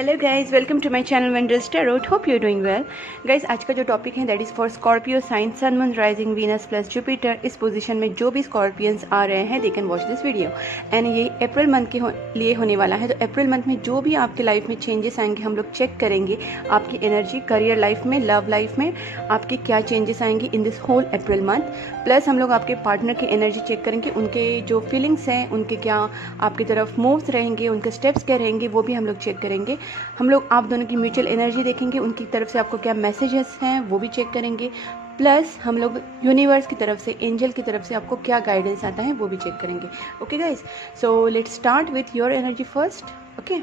Hello guys, welcome to my channel vendors tarot. Hope you doing well. Guys, आज का जो topic है that is for Scorpio sign, sun moon rising Venus plus Jupiter. इस position में जो भी Scorpions आ रहे हैं they can watch this video. And ये अप्रैल मंथ के लिए होने वाला है। तो अप्रैल मंथ में जो भी आपके लाइफ में चेंजेस आएंगे हम लोग चेक करेंगे आपकी एनर्जी, करियर लाइफ में, लव लाइफ में आपके क्या चेंजेस आएंगे in this whole April month. Plus हम लोग आपके पार्टनर की एनर्जी चेक करेंगे, उनके जो फीलिंग्स हैं, उनके क्या आपकी तरफ मूव्स रहेंगे, उनके स्टेप्स क्या रहेंगे, वो भी हम लोग चेक करेंगे। हम लोग आप दोनों की म्यूचुअल एनर्जी देखेंगे, उनकी तरफ से आपको क्या मैसेजेस हैं वो भी चेक करेंगे। प्लस हम लोग यूनिवर्स की तरफ से, एंजल की तरफ से आपको क्या गाइडेंस आता है वो भी चेक करेंगे। Okay guys, so let's start with your energy first. Okay,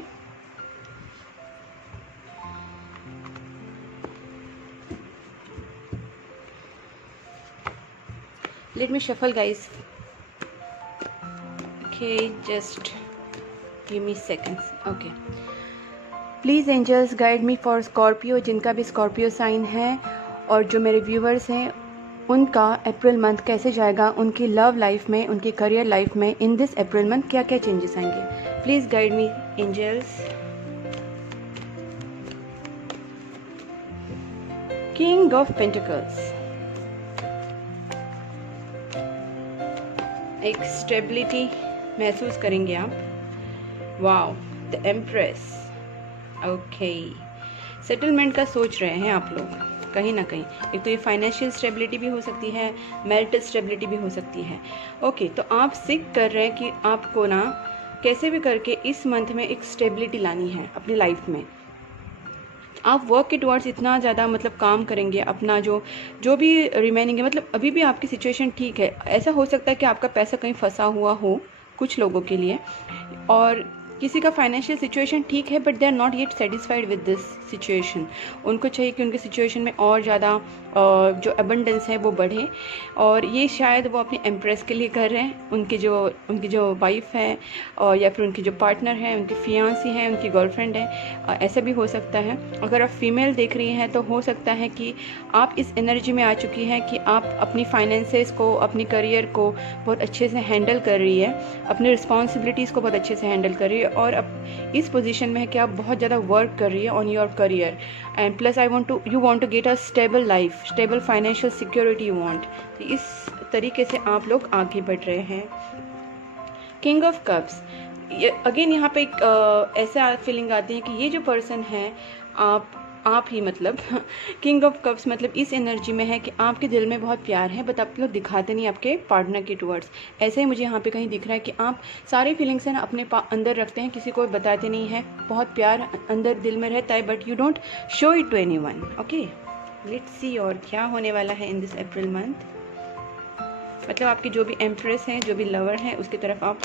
let me shuffle guys. Okay, just give me seconds. Okay, please angels guide me for Scorpio. जिनका भी स्कॉर्पियो साइन है और जो मेरे व्यूवर्स हैं उनका अप्रैल मंथ कैसे जाएगा, उनकी लव लाइफ में, उनकी करियर लाइफ में इन दिस अप्रैल मंथ क्या क्या चेंजेस आएंगे। Please guide me angels. King of pentacles, एक स्टेबिलिटी महसूस करेंगे आप। Wow, the empress. Okay, settlement का सोच रहे हैं आप लोग कहीं ना कहीं। एक तो ये फाइनेंशियल स्टेबिलिटी भी हो सकती है, मैरिटल स्टेबिलिटी भी हो सकती है। ओके, तो आप सीख कर रहे हैं कि आपको ना कैसे भी करके इस मंथ में एक स्टेबिलिटी लानी है अपनी लाइफ में। आप वर्क के टुवर्ड्स इतना ज़्यादा मतलब काम करेंगे, अपना जो भी रिमेनिंग है, मतलब अभी भी आपकी सिचुएशन ठीक है। ऐसा हो सकता है कि आपका पैसा कहीं फंसा हुआ हो कुछ लोगों के लिए, और किसी का फाइनेंशियल सिचुएशन ठीक है but they are not yet satisfied with this situation. उनको चाहिए कि उनके सिचुएशन में और ज़्यादा जो अबंडेंस है वो बढ़े, और ये शायद वो अपनी एम्प्रेस के लिए कर रहे हैं। उनकी जो वाइफ है और या फिर उनकी जो पार्टनर है, उनकी फियांसी है, उनकी गर्लफ्रेंड है, ऐसा भी हो सकता है। अगर आप फीमेल देख रही हैं तो हो सकता है कि आप इस एनर्जी में आ चुकी हैं कि आप अपनी फाइनेंसेस को, अपनी करियर को बहुत अच्छे से हैंडल कर रही है, अपनी रिस्पॉन्सिबिलिटीज़ को बहुत अच्छे से हैंडल कर रही है, और अब इस पोजीशन में है कि आप बहुत ज़्यादा वर्क कर रही है on your career. And plus you want to get a stable life, stable financial security you want. तो इस तरीके से आप लोग आगे बढ़ रहे हैं। किंग ऑफ कप्स, अगेन यहाँ पे एक ऐसा फीलिंग आती है कि ये जो पर्सन है आप ही, मतलब किंग ऑफ कप्स मतलब इस एनर्जी में है कि आपके दिल में बहुत प्यार है बट आप लोग दिखाते नहीं आपके पार्टनर के टुवर्ड्स। ऐसे ही मुझे यहाँ पे कहीं दिख रहा है कि आप सारी फीलिंग्स है ना अपने अंदर रखते हैं, किसी को बताते नहीं है। बहुत प्यार अंदर दिल में रहता है but you don't show it to anyone. Okay, let's see और क्या होने वाला है इन दिस अप्रैल मंथ। मतलब आपकी जो भी एम्प्रेस है, जो भी लवर है, उसकी तरफ आप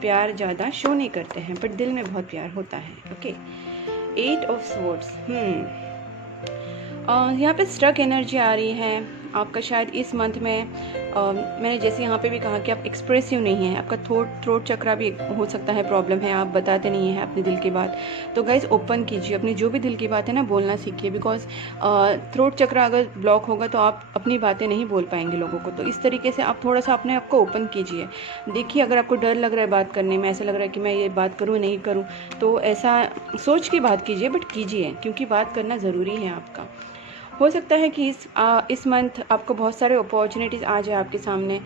प्यार ज़्यादा शो नहीं करते हैं बट दिल में बहुत प्यार होता है। Okay, 8 of swords. यहाँ पे स्ट्रक एनर्जी आ रही है आपका। शायद इस मंथ में मैंने जैसे यहाँ पे भी कहा कि आप एक्सप्रेसिव नहीं हैं, आपका थ्रोट चक्रा भी हो सकता है प्रॉब्लम है, आप बताते नहीं हैं अपने दिल की बात। तो गाइज ओपन कीजिए, अपनी जो भी दिल की बात है ना बोलना सीखिए, बिकॉज थ्रोट चक्रा अगर ब्लॉक होगा तो आप अपनी बातें नहीं बोल पाएंगे लोगों को। तो इस तरीके से आप थोड़ा सा अपने आप को ओपन कीजिए। देखिए, अगर आपको डर लग रहा है बात करने में, ऐसा लग रहा है कि मैं ये बात करूँ नहीं करूँ, तो ऐसा सोच के बात कीजिए बट कीजिए, क्योंकि बात करना ज़रूरी है आपका। हो सकता है कि इस मंथ आपको बहुत सारे अपॉर्चुनिटीज़ आ जाए आपके सामने।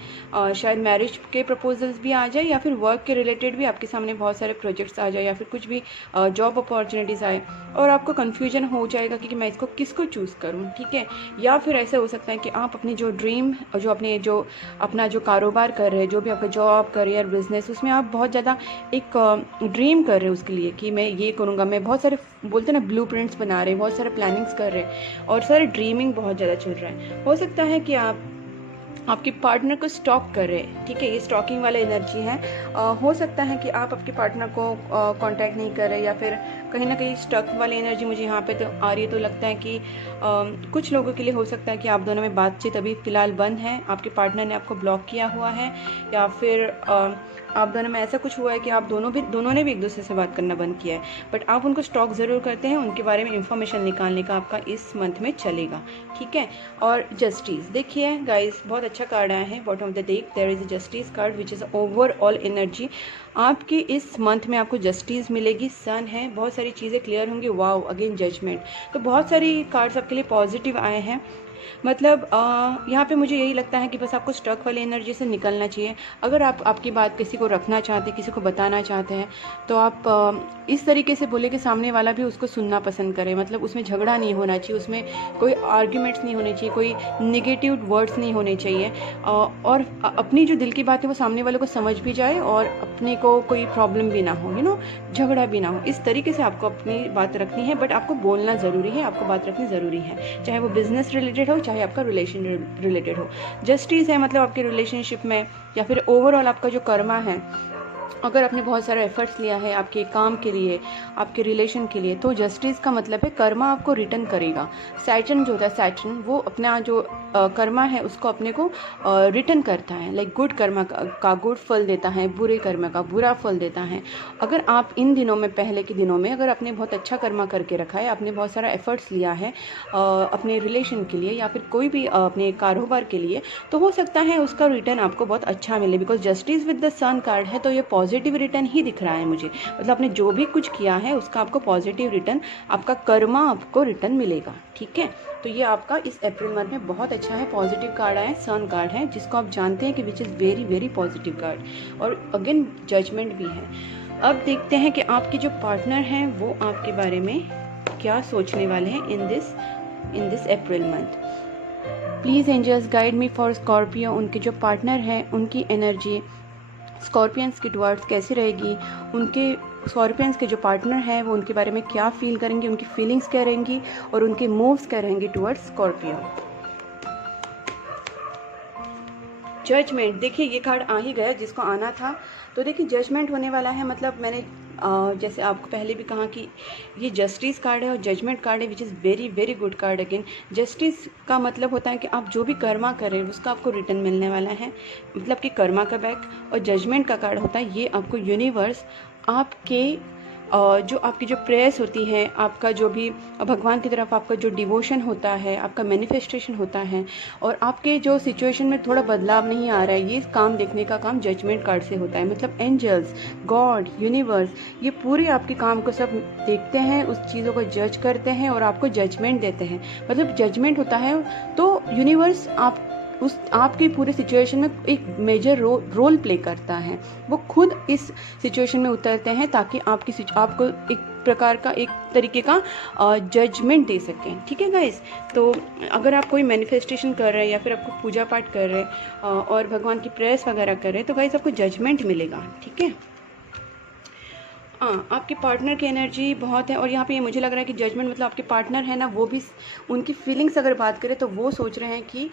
शायद मैरिज के प्रपोजल्स भी आ जाए, या फिर वर्क के रिलेटेड भी आपके सामने बहुत सारे प्रोजेक्ट्स आ जाए, या फिर कुछ भी जॉब अपॉर्चुनिटीज़ आए और आपको कन्फ्यूजन हो जाएगा कि मैं इसको किसको चूज़ करूं। ठीक है, या फिर ऐसा हो सकता है कि आप अपनी जो ड्रीम, अपना जो कारोबार कर रहे हैं, जो भी आपका जॉब, करियर, बिजनेस, उसमें आप बहुत ज़्यादा एक ड्रीम कर रहे हैं उसके लिए कि मैं ये करूँगा। मैं बहुत सारे बोलते हैं ना ब्लूप्रिंट्स बना रहे हैं, बहुत सारे प्लानिंग्स कर रहे हैं, और सारे ड्रीमिंग बहुत ज़्यादा चल रहा है। हो सकता है कि आपके पार्टनर को स्टॉक कर रहे हैं। ठीक है, ये स्टॉकिंग वाला एनर्जी है। हो सकता है कि आप आपके पार्टनर को कांटेक्ट नहीं कर रहे, या फिर कहीं ना कहीं स्टॉक वाली एनर्जी मुझे यहाँ पे तो आ रही है। तो लगता है कि कुछ लोगों के लिए हो सकता है कि आप दोनों में बातचीत अभी फ़िलहाल बंद है, आपके पार्टनर ने आपको ब्लॉक किया हुआ है, या फिर आप दोनों में ऐसा कुछ हुआ है कि आप दोनों ने भी एक दूसरे से बात करना बंद किया है, बट आप उनको स्टॉक ज़रूर करते हैं। उनके बारे में इंफॉर्मेशन निकालने का आपका इस मंथ में चलेगा। ठीक है, और जस्टिस देखिए गाइस, बहुत अच्छा कार्ड आया है bottom of the deck. There is a justice card which is overall energy. आपके इस मंथ में आपको जस्टिस मिलेगी, सन है, बहुत सारी चीज़ें क्लियर होंगी। Wow, again judgement. तो बहुत सारी कार्ड्स आपके लिए पॉजिटिव आए हैं। मतलब यहाँ पे मुझे यही लगता है कि बस आपको स्टक वाली एनर्जी से निकलना चाहिए। अगर आप आपकी बात किसी को रखना चाहते हैं, किसी को बताना चाहते हैं, तो आप इस तरीके से बोले कि सामने वाला भी उसको सुनना पसंद करे। मतलब उसमें झगड़ा नहीं होना चाहिए, उसमें कोई आर्ग्यूमेंट्स नहीं होने चाहिए, कोई निगेटिव वर्ड्स नहीं होने चाहिए, और अपनी जो दिल की बात है वो सामने वाले को समझ भी जाए और अपने को कोई प्रॉब्लम भी ना हो, झगड़ा भी ना हो। इस तरीके से आपको अपनी बात रखनी है, बट आपको बोलना ज़रूरी है, आपको बात रखनी ज़रूरी है, चाहे वो बिजनेस रिलेटेड हो, चाहे आपका रिलेशन रिलेटेड हो। जस्टिस है मतलब आपके रिलेशनशिप में या फिर ओवरऑल आपका जो कर्मा है, अगर आपने बहुत सारा एफर्ट्स लिया है आपके काम के लिए, आपके रिलेशन के लिए, तो जस्टिस का मतलब है कर्मा आपको रिटर्न करेगा। सैटर्न जो होता है, सैटर्न वो अपना जो कर्मा है उसको अपने को रिटर्न करता है। लाइक गुड कर्मा का गुड फल देता है, बुरे कर्मा का बुरा फल देता है। अगर आप इन दिनों में, पहले के दिनों में अगर आपने बहुत अच्छा कर्मा करके रखा है, आपने बहुत सारा एफर्ट्स लिया है अपने रिलेशन के लिए या फिर कोई भी अपने कारोबार के लिए, तो हो सकता है उसका रिटर्न आपको बहुत अच्छा मिले। Because justice with the sun card है, तो ये पॉजिटिव रिटर्न ही दिख रहा है मुझे। मतलब आपने जो भी कुछ किया है उसका आपको पॉजिटिव रिटर्न, आपका कर्मा आपको रिटर्न मिलेगा। ठीक है, तो ये आपका इस अप्रैल मंथ में बहुत अच्छा है। पॉजिटिव कार्ड आया, सन कार्ड है, जिसको आप जानते हैं कि which is very very positive card, और अगेन जजमेंट भी है। अब देखते हैं कि आपके जो पार्टनर हैं वो आपके बारे में क्या सोचने वाले हैं in this April month. Please angels guide me for Scorpio. उनके जो पार्टनर हैं उनकी एनर्जी स्कॉर्पियंस की टुवर्ड्स कैसी रहेगी, उनके स्कॉर्पियंस के जो पार्टनर हैं वो उनके बारे में क्या फील करेंगे, उनकी फीलिंग्स क्या रहेंगी और उनके मूव्स क्या रहेंगे टुवर्ड्स स्कॉर्पियो। जजमेंट, देखिए ये कार्ड आ ही गया जिसको आना था। तो देखिए जजमेंट होने वाला है। मतलब मैंने जैसे आपको पहले भी कहा कि ये जस्टिस कार्ड है और जजमेंट कार्ड है, which is very very good card. Again justice का मतलब होता है कि आप जो भी कर्मा कर रहे हैं उसका आपको रिटर्न मिलने वाला है, मतलब कि कर्मा का बैक। और जजमेंट का कार्ड होता है ये आपको यूनिवर्स आपके जो आपकी जो प्रेयर्स होती है, आपका जो भी भगवान की तरफ आपका जो डिवोशन होता है, आपका मैनिफेस्टेशन होता है, और आपके जो सिचुएशन में थोड़ा बदलाव नहीं आ रहा है, ये काम देखने का काम जजमेंट कार्ड से होता है। मतलब एंजल्स, गॉड, यूनिवर्स, ये पूरे आपके काम को सब देखते हैं, उस चीज़ों को जज करते हैं और आपको जजमेंट देते हैं। मतलब जजमेंट होता है तो यूनिवर्स आपकी पूरे सिचुएशन में एक मेजर रोल प्ले करता है। वो खुद इस सिचुएशन में उतरते हैं ताकि आपको एक प्रकार का, एक तरीके का जजमेंट दे सकें। ठीक है गाइस, तो अगर आप कोई मैनिफेस्टेशन कर रहे हैं या फिर आपको पूजा पाठ कर रहे हैं और भगवान की प्रेयर्स वगैरह कर रहे हैं, तो गाइस आपको जजमेंट मिलेगा। ठीक है, हाँ, आपके पार्टनर की एनर्जी बहुत है। और यहाँ पे ये मुझे लग रहा है कि जजमेंट मतलब आपके पार्टनर है ना, वो भी उनकी फीलिंग्स अगर बात करें तो वो सोच रहे हैं कि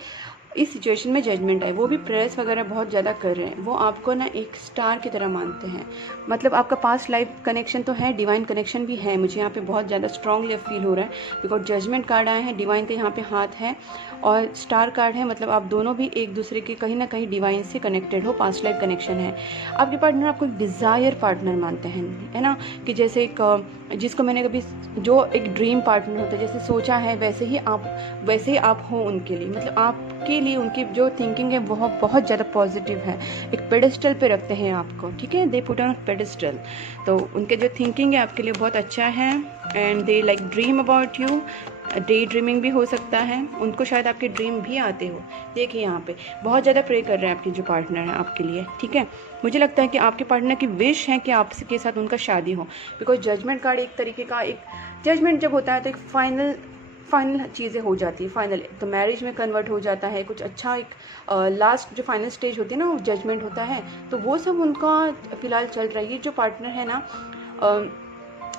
इस सिचुएशन में जजमेंट आए। वो भी प्रेयर्स वगैरह बहुत ज़्यादा कर रहे हैं। वो आपको ना एक स्टार की तरह मानते हैं। मतलब आपका पास्ट लाइफ कनेक्शन तो है, डिवाइन कनेक्शन भी है। मुझे यहाँ पे बहुत ज़्यादा स्ट्रांगली फील हो रहा है बिकॉज जजमेंट कार्ड आए हैं, डिवाइन के यहाँ पे हाथ है और स्टार कार्ड है। मतलब आप दोनों भी एक दूसरे के कहीं ना कहीं डिवाइन से कनेक्टेड हो, पास्ट लाइफ कनेक्शन है। आपके पार्टनर आपको एक डिज़ायर पार्टनर मानते हैं, है ना, कि जैसे एक जिसको मैंने कभी जो एक ड्रीम पार्टनर होता है, जैसे सोचा है वैसे ही आप हो उनके लिए। मतलब आपके लिए उनकी जो थिंकिंग है वो बहुत ज़्यादा पॉजिटिव है। एक पेडेस्टल पे रखते हैं आपको। ठीक है, दे पुट ऑन पेडेस्टल। तो उनके जो थिंकिंग है आपके लिए बहुत अच्छा है and they like dream about you. Day dreaming भी हो सकता है, उनको शायद आपके ड्रीम भी आते हो। देखिए यहाँ पे बहुत ज़्यादा प्रे कर रहे हैं आपके जो पार्टनर है आपके लिए। ठीक है, मुझे लगता है कि आपके पार्टनर की विश है कि आपके साथ उनका शादी हो। बिकॉज जजमेंट कार्ड एक तरीके का, एक जजमेंट जब होता है तो एक फाइनल चीज़ें हो जाती है, फाइनल तो मैरिज में कन्वर्ट हो जाता है कुछ अच्छा। एक लास्ट जो फाइनल स्टेज होती है ना, वो जजमेंट होता है। तो वो सब उनका फिलहाल चल रहा है। ये जो पार्टनर है ना,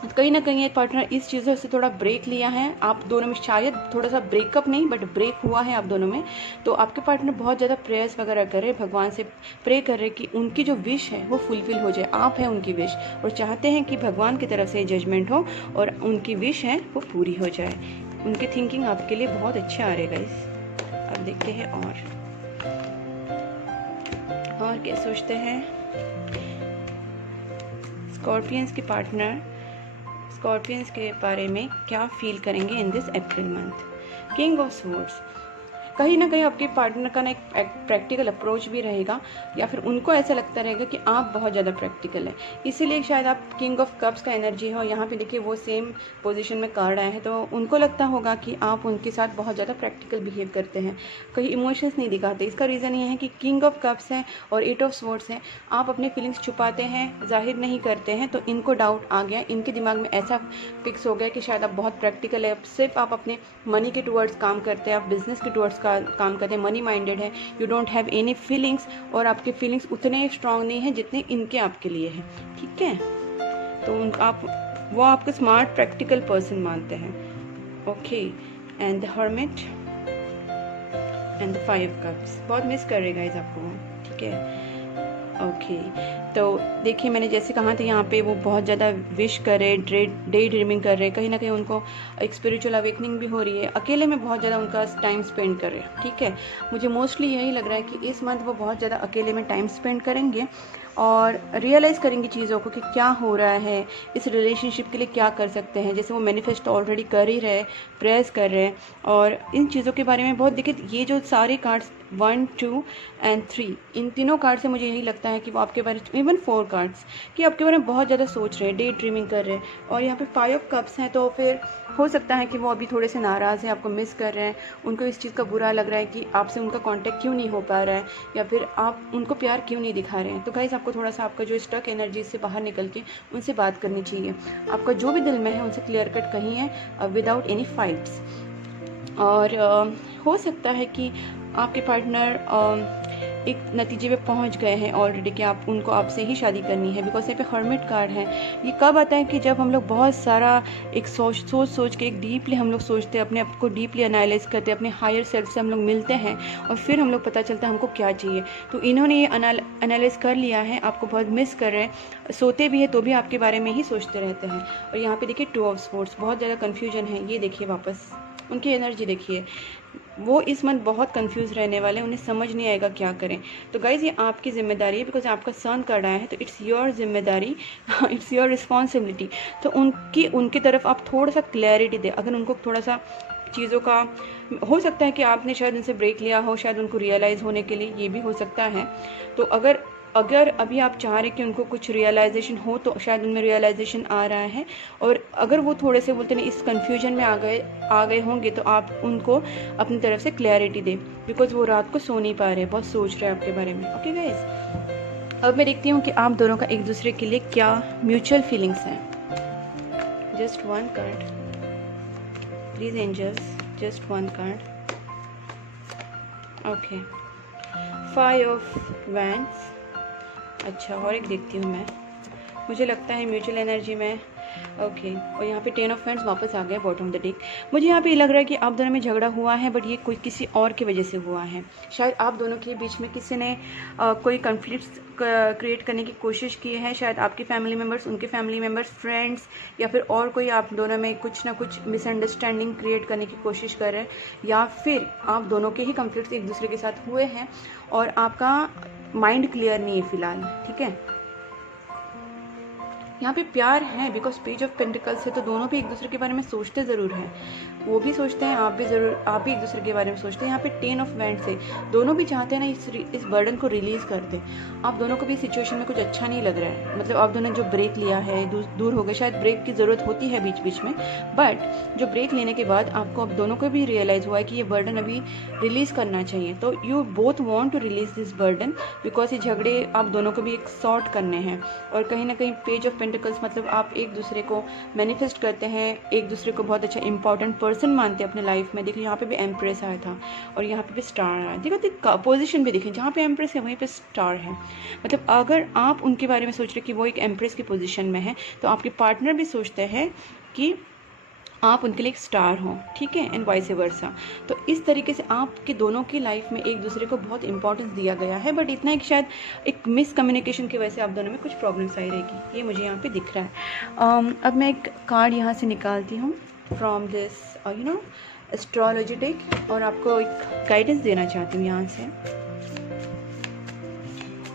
कहीं ना कहीं ये पार्टनर इस चीज़ों से थोड़ा ब्रेक लिया है। आप दोनों में शायद थोड़ा सा ब्रेकअप नहीं बट ब्रेक हुआ है आप दोनों में। तो आपके पार्टनर बहुत ज़्यादा प्रेयर्स वगैरह कर रहे हैं, भगवान से प्रे कर रहे हैं कि उनकी जो विश है वो फुलफिल हो जाए। आप हैं उनकी विश और चाहते हैं कि भगवान की तरफ से जजमेंट हो और उनकी विश है वो पूरी हो जाए। उनकी थिंकिंग आपके लिए बहुत अच्छे आ रहे गाइस। अब देखते हैं और क्या सोचते हैं स्कॉर्पियंस के पार्टनर, स्कॉर्पियंस के बारे में क्या फील करेंगे इन this April month. King of swords, कहीं ना कहीं आपके पार्टनर का ना एक प्रैक्टिकल अप्रोच भी रहेगा, या फिर उनको ऐसा लगता रहेगा कि आप बहुत ज़्यादा प्रैक्टिकल है, इसीलिए शायद आप किंग ऑफ कप्स का एनर्जी हो। यहाँ पे देखिए वो सेम पोजीशन में कार्ड आए हैं, तो उनको लगता होगा कि आप उनके साथ बहुत ज़्यादा प्रैक्टिकल बिहेव करते हैं, कहीं इमोशंस नहीं दिखाते। इसका रीज़न ये है कि किंग ऑफ कप्स है और 8 ऑफ स्वॉर्ड्स है, आप अपने फीलिंग्स छुपाते हैं, जाहिर नहीं करते हैं, तो इनको डाउट आ गया, इनके दिमाग में ऐसा फिक्स हो गया कि शायद आप बहुत प्रैक्टिकल है, सिर्फ आप अपने मनी के टुवर्ड्स काम करते हैं, आप बिजनेस के टुवर्ड्स काम करते हैं, मनी माइंडेड है, you don't have any feelings, और आपके फीलिंग्स उतने स्ट्रांग नहीं हैं जितने इनके आपके लिए हैं, ठीक है। तो वो आपको स्मार्ट प्रैक्टिकल पर्सन मानते हैं, okay. And the hermit and the 5 cups, बहुत मिस कर रहे गाइस आपको, ठीक है, ओके। तो देखिए मैंने जैसे कहा था, यहाँ पे वो बहुत ज़्यादा विश कर रहे, डे ड्रीमिंग कर रहे, कहीं ना कहीं उनको एक स्पिरिचुअल अवेकनिंग भी हो रही है, अकेले में बहुत ज़्यादा उनका टाइम स्पेंड कर रहे हैं, ठीक है। मुझे मोस्टली यही लग रहा है कि इस मंथ वो बहुत ज़्यादा अकेले में टाइम स्पेंड करेंगे और रियलाइज़ करेंगे चीज़ों को कि क्या हो रहा है, इस रिलेशनशिप के लिए क्या कर सकते हैं। जैसे वो मैनिफेस्ट ऑलरेडी कर ही रहे, प्रेयर्स कर रहे हैं, और इन चीज़ों के बारे में बहुत देखिए, ये जो सारे कार्ड्स 1, 2 एंड 3, इन तीनों कार्ड से मुझे यही लगता है कि वो आपके बारे में, इवन 4 कार्ड्स, कि आपके बारे में बहुत ज़्यादा सोच रहे हैं, डे ड्रीमिंग कर रहे हैं। और यहाँ पे 5 ऑफ कप्स हैं, तो फिर हो सकता है कि वो अभी थोड़े से नाराज़ हैं, आपको मिस कर रहे हैं, उनको इस चीज़ का बुरा लग रहा है कि आपसे उनका कांटेक्ट क्यों नहीं हो पा रहा है, या फिर आप उनको प्यार क्यों नहीं दिखा रहे हैं। तो गाइस आपको थोड़ा सा आपका जो स्टक एनर्जी से बाहर निकल के उनसे बात करनी चाहिए, आपका जो भी दिल में है उनसे क्लियर कट कहिए विदाउट एनी फाइट्स। और हो सकता है कि आपके पार्टनर एक नतीजे पे पहुंच गए हैं ऑलरेडी कि आप उनको आपसे ही शादी करनी है, बिकॉज यहाँ पे हर्मिट कार्ड है। ये कब आता है कि जब हम लोग बहुत सारा एक सोच के एक डीपली हम लोग सोचते हैं, अपने आप को डीपली एनालाइज करते हैं, अपने हायर सेल्फ से हम लोग मिलते हैं और फिर हम लोग पता चलता है हमको क्या चाहिए। तो इन्होंने ये एनालाइज कर लिया है, आपको बहुत मिस कर रहे हैं, सोते भी है तो भी आपके बारे में ही सोचते रहते हैं। और यहाँ पे देखिए 2 ऑफ स्वॉर्ड्स, बहुत ज़्यादा कन्फ्यूजन है, ये देखिए वापस उनकी एनर्जी देखिए, वो इस मंथ बहुत कंफ्यूज रहने वाले हैं, उन्हें समझ नहीं आएगा क्या करें। तो गाइज़ ये आपकी जिम्मेदारी है, बिकॉज आपका सन कार्ड आया है, तो इट्स योर जिम्मेदारी, इट्स योर रिस्पॉन्सिबिलिटी। तो उनकी तरफ आप थोड़ा सा क्लैरिटी दें, अगर उनको थोड़ा सा चीज़ों का, हो सकता है कि आपने शायद उनसे ब्रेक लिया हो, शायद उनको रियलाइज़ होने के लिए, ये भी हो सकता है। तो अगर अभी आप चाह रहे कि उनको कुछ रियलाइजेशन हो, तो शायद उनमें रियलाइजेशन आ रहा है। और अगर वो थोड़े से बोलते नहीं इस कन्फ्यूजन में आ गए होंगे, तो आप उनको अपनी तरफ से क्लैरिटी दें, बिकॉज वो रात को सो नहीं पा रहे, बहुत सोच रहे हैं आपके बारे में, ओके गाइस। अब मैं देखती हूँ कि आप दोनों का एक दूसरे के लिए क्या म्यूचुअल फीलिंग्स हैं। Just 1 card please angels, just 1 card, okay. 5 of wands, अच्छा, और एक देखती हूँ मैं, मुझे लगता है म्यूचुअल एनर्जी में, ओके। और यहाँ पे 10 ऑफ वैंड्स वापस आ गया बॉटम ऑफ द डेक। मुझे यहाँ पे ये लग रहा है कि आप दोनों में झगड़ा हुआ है, बट ये कोई किसी और की वजह से हुआ है। शायद आप दोनों के बीच में किसी ने कोई कॉन्फ्लिक्ट क्रिएट करने की कोशिश की है, शायद आपके फैमिली मेम्बर्स, उनके फैमिली मेम्बर्स, फ्रेंड्स, या फिर और कोई आप दोनों में कुछ ना कुछ मिसअंडरस्टैंडिंग क्रिएट करने की कोशिश कर रहे हैं, या फिर आप दोनों के ही कॉन्फ्लिक्ट्स एक दूसरे के साथ हुए हैं और आपका माइंड क्लियर नहीं है फिलहाल, ठीक है। यहाँ पे प्यार है, बिकॉज पेज ऑफ पेंटिकल्स है, तो दोनों भी एक दूसरे के बारे में सोचते ज़रूर हैं, वो भी सोचते हैं, आप भी एक दूसरे के बारे में सोचते हैं। यहाँ पे 10 ऑफ वैंड्स है, दोनों भी चाहते हैं ना इस बर्डन को रिलीज़ कर दें। आप दोनों को भी सिचुएशन में कुछ अच्छा नहीं लग रहा है, मतलब आप दोनों जो ब्रेक लिया है, दूर हो गए, शायद ब्रेक की ज़रूरत होती है बीच बीच में, बट जो ब्रेक लेने के बाद आपको अब दोनों को भी रियलाइज़ हुआ है कि ये बर्डन अभी रिलीज़ करना चाहिए। तो you both want to release this burden, because ये झगड़े आप दोनों को भी एक सॉर्ट करने हैं। और कहीं ना कहीं पेज ऑफ पेंटिकल्स मतलब आप एक दूसरे को मैनिफेस्ट करते हैं, एक दूसरे को बहुत अच्छा इंपॉर्टेंट पर्सन मानते हैं अपने लाइफ में। देखिए यहाँ पे भी एम्प्रेस आया था और यहाँ पे भी स्टार आया, देखो पोजीशन भी देखिए, जहाँ पे एम्प्रेस है वहीं पे स्टार है। मतलब अगर आप उनके बारे में सोच रहे कि वो एक एम्प्रेस की पोजीशन में है, तो आपके पार्टनर भी सोचते हैं कि आप उनके लिए एक स्टार हों, ठीक है, एंड वाइस वर्सा। तो इस तरीके से आपके दोनों की लाइफ में एक दूसरे को बहुत इंपॉर्टेंस दिया गया है, बट इतना एक शायद एक मिसकम्युनिकेशन की वजह से आप दोनों में कुछ प्रॉब्लम्स आई रहेगी, ये मुझे यहाँ पे दिख रहा है। अब मैं एक कार्ड यहाँ से निकालती हूँ फ्रॉम दिस एस्ट्रोलॉजी डेक, और आपको एक गाइडेंस देना चाहती हूँ यहाँ से।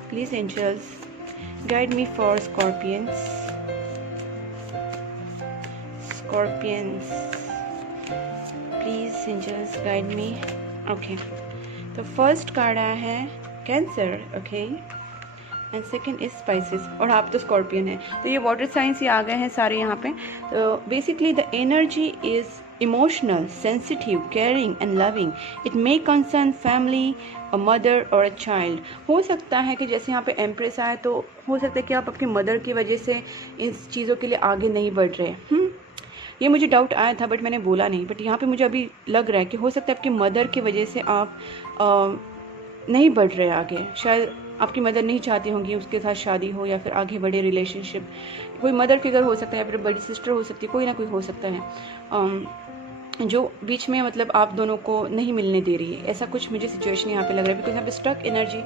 Please angels guide me for Scorpions, Scorpions, please angels guide me okay, तो फर्स्ट कार्ड आया है Cancer, okay, and second is spices, और आप तो स्कॉर्पियन है, तो ये वाटर साइंस ही आ गए हैं सारे यहाँ पे। तो basically the energy is emotional, sensitive, caring and loving. It may concern family, a mother और अ चाइल्ड। हो सकता है कि जैसे यहाँ पे एम्प्रेस आया, तो हो सकता है कि आप अपनी मदर की वजह से इन चीज़ों के लिए आगे नहीं बढ़ रहे। ये मुझे डाउट आया था बट मैंने बोला नहीं, बट यहाँ पे मुझे अभी लग रहा है कि हो सकता है आपकी मदर की वजह से आप नहीं बढ़ रहे आगे। शायद आपकी मदर नहीं चाहती होंगी उसके साथ शादी हो या फिर आगे बढ़े रिलेशनशिप। कोई मदर फिगर हो सकता है या फिर बड़ी सिस्टर हो सकती है, कोई ना कोई हो सकता है जो बीच में मतलब आप दोनों को नहीं मिलने दे रही है। ऐसा कुछ मुझे सिचुएशन यहाँ पे लग रहा है, बिकॉज यहाँ पे स्टक एनर्जी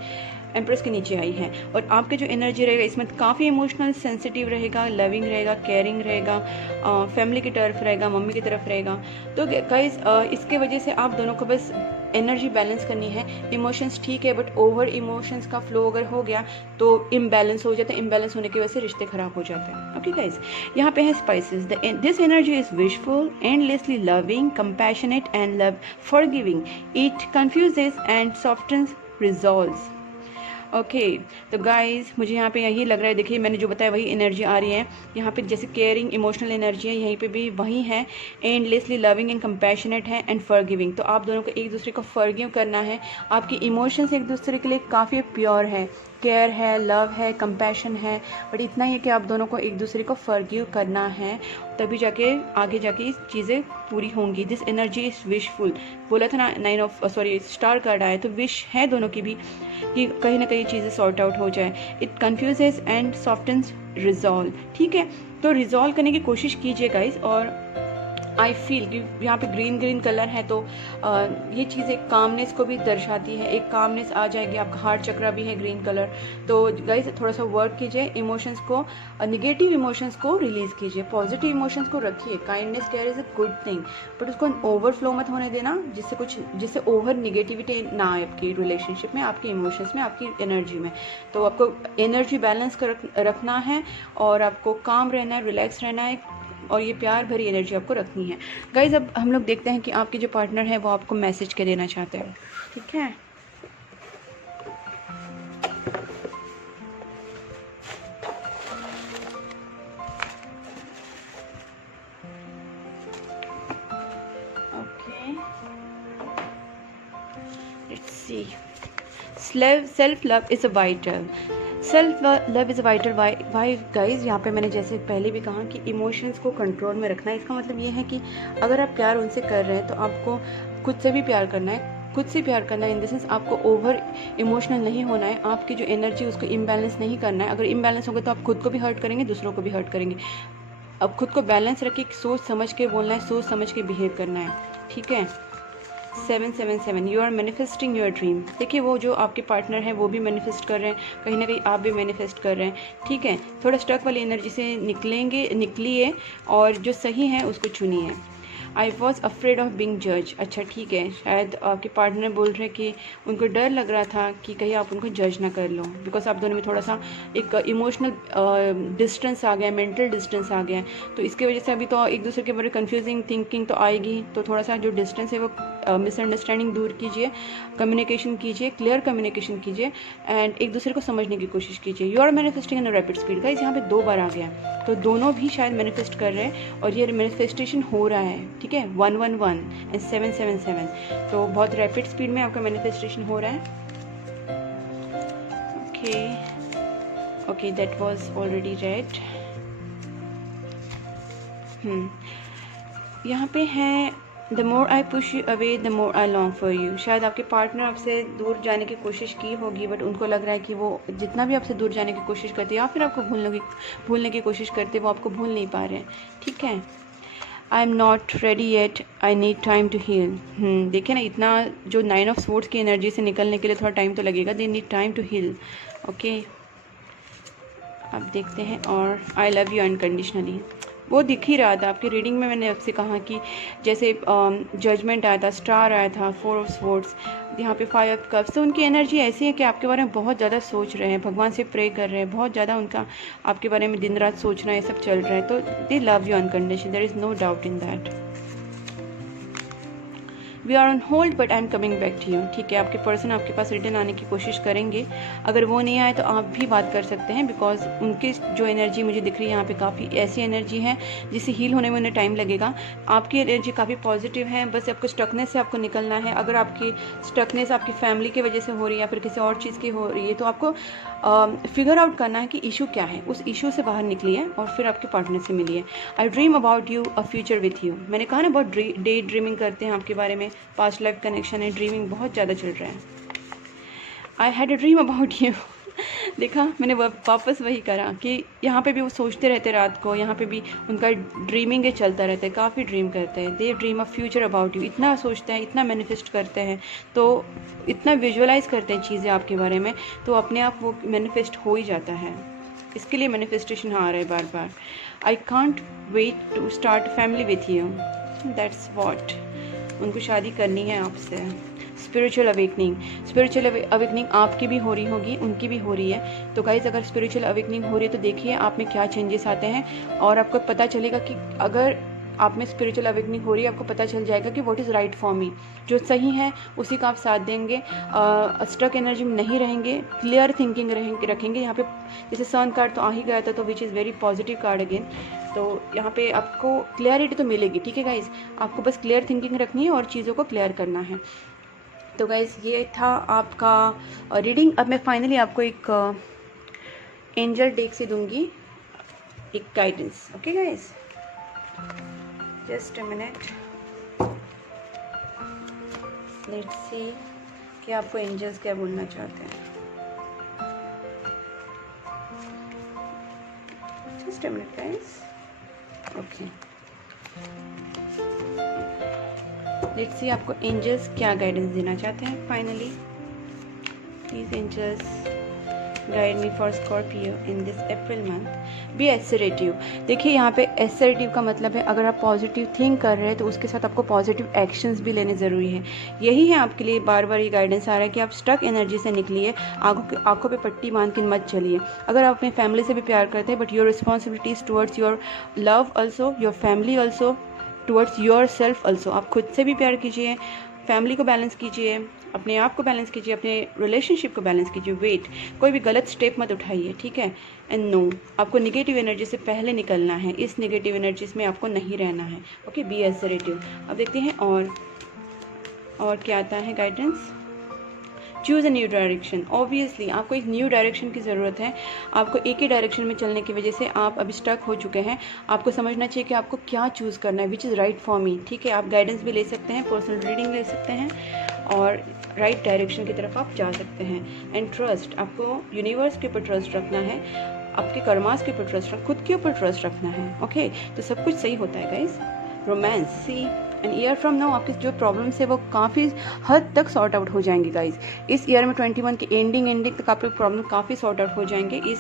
एम्प्रेस के नीचे आई है। और आपके जो एनर्जी रहेगा इसमें काफ़ी इमोशनल, सेंसिटिव रहेगा, लविंग रहेगा, केयरिंग रहेगा, फैमिली की तरफ रहेगा, मम्मी की तरफ रहेगा। तो गाइस इसके वजह से आप दोनों को बस एनर्जी बैलेंस करनी है। इमोशंस ठीक है, बट ओवर इमोशंस का फ्लो अगर हो गया तो इम्बैलेंस हो जाता है। इम्बैलेंस होने की वजह से रिश्ते खराब हो जाते हैं। ओके गाइस, यहाँ पे है spices. This energy is wishful, endlessly loving, compassionate and love forgiving. It confuses and softens resolves. Okay, तो गाइज मुझे यहाँ पे यही लग रहा है, देखिए मैंने जो बताया वही एनर्जी आ रही है यहाँ पे। जैसे केयरिंग, इमोशनल एनर्जी है, यहीं पे भी वही है। एंडलेसली लविंग एंड कंपैशनेट है एंड फॉरगिविंग। तो आप दोनों को एक दूसरे को फॉरगिव करना है। आपकी इमोशंस एक दूसरे के लिए काफ़ी प्योर है, केयर है, लव है, कंपैशन है, बट इतना ही है कि आप दोनों को एक दूसरे को फॉरगिव करना है, तभी जाके आगे जाके ये चीज़ें पूरी होंगी। दिस एनर्जी इज विशफुल, बोला था ना, स्टार कार्ड आया, तो विश है दोनों की भी कि कहीं ना कहीं चीज़ें सॉर्ट आउट हो जाए। It confuses and softens resolve. ठीक है, तो रिजॉल्व करने की कोशिश कीजिए गाइस। और आई फील कि यहाँ पे ग्रीन कलर है, तो ये चीज़ एक कामनेस को भी दर्शाती है। एक कामनेस आ जाएगी, आपका हार्ट चक्रा भी है ग्रीन कलर। तो गाइस थोड़ा सा वर्क कीजिए, इमोशंस को, निगेटिव इमोशंस को रिलीज़ कीजिए, पॉजिटिव इमोशंस को रखिए। Kindness care is a good thing, but उसको ओवरफ्लो मत होने देना, जिससे ओवर निगेटिविटी ना आए आपकी रिलेशनशिप में, आपके इमोशंस में, आपकी एनर्जी में। तो आपको एनर्जी बैलेंस कर रखना है और आपको काम रहना है, रिलैक्स रहना है, और ये प्यार भरी एनर्जी आपको रखनी है। गाइज अब हम लोग देखते हैं कि आपके जो पार्टनर है वो आपको मैसेज क्या देना चाहते हैं। ठीक है, okay, let's C. Self love is a vital. Self love is vital. Y guys, यहाँ पे मैंने जैसे पहले भी कहा कि इमोशंस को कंट्रोल में रखना है। इसका मतलब ये है कि अगर आप प्यार उनसे कर रहे हैं तो आपको खुद से भी प्यार करना है, खुद से प्यार करना है। इन द सेंस आपको ओवर इमोशनल नहीं होना है, आपकी जो एनर्जी उसको इम्बैलेंस नहीं करना है। अगर इम्बैलेंस होगा तो आप खुद को भी हर्ट करेंगे, दूसरों को भी हर्ट करेंगे। अब खुद को बैलेंस रखिए, सोच समझ के बोलना है, सोच समझ के बिहेव करना है। ठीक है, 777 you are manifesting your dream. देखिए वो जो आपके पार्टनर हैं वो भी मैनिफेस्ट कर रहे हैं, कहीं ना कहीं आप भी मैनिफेस्ट कर रहे हैं। ठीक है, थोड़ा स्टक वाली एनर्जी से निकलिए और जो सही है उसको चुनिए। I was afraid of being जज। अच्छा ठीक है, शायद आपके पार्टनर बोल रहे हैं कि उनको डर लग रहा था कि कहीं आप उनको जज ना कर लो, बिकॉज आप दोनों में थोड़ा सा एक इमोशनल डिस्टेंस आ गया, मेंटल डिस्टेंस आ गया। तो इसके वजह से अभी तो एक दूसरे के बारे कंफ्यूजिंग थिंकिंग तो आएगी, तो थोड़ा सा जो डिस्टेंस है वो मिसअंडरस्टैंडिंग दूर कीजिए, कम्युनिकेशन कीजिए, क्लियर कम्युनिकेशन कीजिए एंड एक दूसरे को समझने की कोशिश कीजिए। You are manifesting in a rapid speed. Guys यहाँ पे 2 बार आ गया, तो दोनों भी शायद मैनिफेस्ट कर रहे हैं और ये मैनिफेस्टेशन हो रहा है। ठीक है, 111 एंड 777, तो बहुत रैपिड स्पीड में आपका मैनिफेस्टेशन हो रहा है। Okay, that was already red. यहाँ पे है the more I push you away the more I long for you. शायद आपके पार्टनर आपसे दूर जाने की कोशिश की होगी, बट उनको लग रहा है कि वो जितना भी आपसे दूर जाने की कोशिश करते या फिर आपको भूलने की कोशिश करते, वो आपको भूल नहीं पा रहे हैं। ठीक है, I am not ready yet, I need time to heal. देखिए ना, इतना जो 9 ऑफ स्वॉर्ड्स की एनर्जी से निकलने के लिए थोड़ा टाइम तो लगेगा। They need time to heal. Okay, अब देखते हैं। और आई लव यू अनकंडीशनली, वो दिख ही रहा था आपकी रीडिंग में। मैंने आपसे कहा कि जैसे जजमेंट आया था, स्टार आया था, 4 ऑफ स्वॉर्ड्स, यहाँ पे 5 ऑफ कप्स। तो उनकी एनर्जी ऐसी है कि आपके बारे में बहुत ज़्यादा सोच रहे हैं, भगवान से प्रे कर रहे हैं, बहुत ज़्यादा उनका आपके बारे में दिन रात सोचना ये सब चल रहा है। तो they love you unconditionally, there is no doubt in that. We are on hold but I am coming back to you. ठीक है, आपके पर्सन आपके पास रिटर्न आने की कोशिश करेंगे। अगर वो नहीं आए तो आप भी बात कर सकते हैं, बिकॉज उनकी जो एनर्जी मुझे दिख रही है यहाँ पे काफ़ी ऐसी एनर्जी है जिसे हील होने में उन्हें टाइम लगेगा। आपकी एनर्जी काफ़ी पॉजिटिव है, बस आपको स्टकनेस से आपको निकलना है। अगर आपकी स्टकनेस आपकी फैमिली की वजह से हो रही है या फिर किसी और चीज़ की हो रही है तो आपको फिगर आउट करना है कि इशू क्या है। उस इशू से बाहर निकलिए और फिर आपके पार्टनर से मिलिए। आई dream about you a future with you. मैंने कहा ना, बहुत डे ड्रीमिंग करते हैं आपके बारे में, पास्ट लाइफ कनेक्शन है, ड्रीमिंग बहुत ज़्यादा चल रहा है। I had a dream about you. देखा, मैंने वापस वही करा कि यहाँ पे भी वो सोचते रहते रात को, यहाँ पे भी उनका ड्रीमिंग ही चलता रहता है, काफ़ी ड्रीम करते हैं। They dream a future about you. इतना सोचते हैं, इतना मैनिफेस्ट करते हैं, तो इतना विजुअलाइज करते हैं चीज़ें आपके बारे में, तो अपने आप वो मैनिफेस्ट हो ही जाता है। इसके लिए मैनिफेस्टेशन आ रहा है बार बार। I can't wait to start family with you, that's what. उनको शादी करनी है आपसे। स्पिरिचुअल अवेकनिंग आपकी भी हो रही होगी, उनकी भी हो रही है। तो गाइज, अगर स्पिरिचुअल अवेकनिंग हो रही है तो देखिए आप में क्या चेंजेस आते हैं, और आपको पता चलेगा कि अगर आप में स्पिरिचुअल अवेकनिंग हो रही है, आपको पता चल जाएगा कि what is right for me. जो सही है उसी का आप साथ देंगे, स्टक एनर्जी में नहीं रहेंगे, क्लियर थिंकिंग रखेंगे। यहाँ पे जैसे सन कार्ड तो आ ही गया था, तो which is very positive card again. तो यहाँ पे आपको क्लियरिटी तो मिलेगी। ठीक है गाइज, आपको बस क्लियर थिंकिंग रखनी है और चीज़ों को क्लियर करना है। तो गाइज, ये था आपका रीडिंग। अब मैं फाइनली आपको एक एंजल डेक से दूंगी एक guidance. Okay guys, just a minute, let's see कि आपको एंजल्स क्या बोलना चाहते हैं। Just a minute guys. Okay, let's see आपको एंजल्स क्या गाइडेंस देना चाहते हैं finally. Please angels guide me for Scorpio in this April month. Be assertive. देखिए, यहाँ पे एसर्टिव का मतलब है अगर आप पॉजिटिव थिंक कर रहे हैं तो उसके साथ आपको पॉजिटिव एक्शंस भी लेने ज़रूरी है। यही है आपके लिए बार बार ये गाइडेंस आ रहा है कि आप स्टक एनर्जी से निकलिए, आंखों पे पट्टी बांध के मत चलिए। अगर आप अपनी फैमिली से भी प्यार करते हैं, but your responsibilities towards your love also, your family also, towards your self also. आप खुद से भी प्यार कीजिए, फैमिली को बैलेंस कीजिए, अपने आप को बैलेंस कीजिए, अपने रिलेशनशिप को बैलेंस कीजिए। वेट, कोई भी गलत स्टेप मत उठाइए। ठीक है, एंड नो, आपको निगेटिव एनर्जी से पहले निकलना है, इस निगेटिव एनर्जीज में आपको नहीं रहना है। Okay, be assertive. अब देखते हैं और क्या आता है guidance. Choose a new direction. Obviously आपको एक न्यू डायरेक्शन की ज़रूरत है। आपको एक ही डायरेक्शन में चलने की वजह से आप अभी स्टक हो चुके हैं। आपको समझना चाहिए कि आपको क्या चूज़ करना है, which is right for me. ठीक है, आप गाइडेंस भी ले सकते हैं, पर्सनल रीडिंग ले सकते हैं, और राइट डायरेक्शन की तरफ आप जा सकते हैं। एंड ट्रस्ट, आपको यूनिवर्स के ऊपर ट्रस्ट रखना है, आपके कर्मास के ऊपर ट्रस्ट, खुद के ऊपर ट्रस्ट रखना है। ओके, तो सब कुछ सही होता है guys. Romance, see and year from now आपकी जो प्रॉब्लम्स है वो काफ़ी हद तक सॉर्ट आउट हो जाएंगी गाइज। इस ईयर में 21 की एंडिंग तक आपके प्रॉब्लम काफ़ी सॉर्ट आउट हो जाएंगे। इस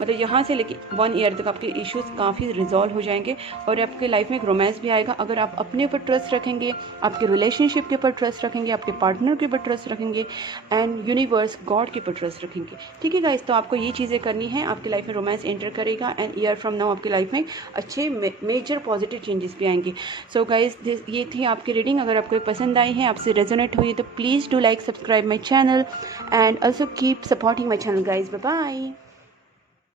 मतलब यहाँ से लेके 1 ईयर तक आपके इश्यूज काफ़ी रिजॉल्व हो जाएंगे, और आपके लाइफ में एक रोमांस भी आएगा। अगर आप अपने ऊपर ट्रस्ट रखेंगे, आपके रिलेशनशिप के ऊपर ट्रस्ट रखेंगे, आपके पार्टनर के ऊपर ट्रस्ट रखेंगे, एंड यूनिवर्स गॉड के ऊपर ट्रस्ट रखेंगे। ठीक है गाइज, तो आपको ये चीज़ें करनी है, आपकी लाइफ में रोमांस एंटर करेगा, एंड ईयर फ्रॉम नाउ आपकी लाइफ में अच्छे मेजर पॉजिटिव चेंजेस भी आएंगे। सो गाइज, ये थी आपकी रीडिंग। अगर आपको पसंद आई है, आपसे रेजोनेट हुई है, तो please do like, subscribe my channel, and also keep supporting my channel guys. Bye bye.